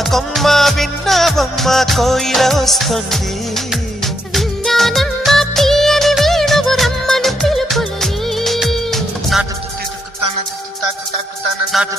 కొమ్మ విన్నావమ్మ కోయిల వస్తుంది. విన్నానమ్మా తీయని వేణువు రమ్మను పిలుపులని. నాటు తాకు తాకు తాకు నాటు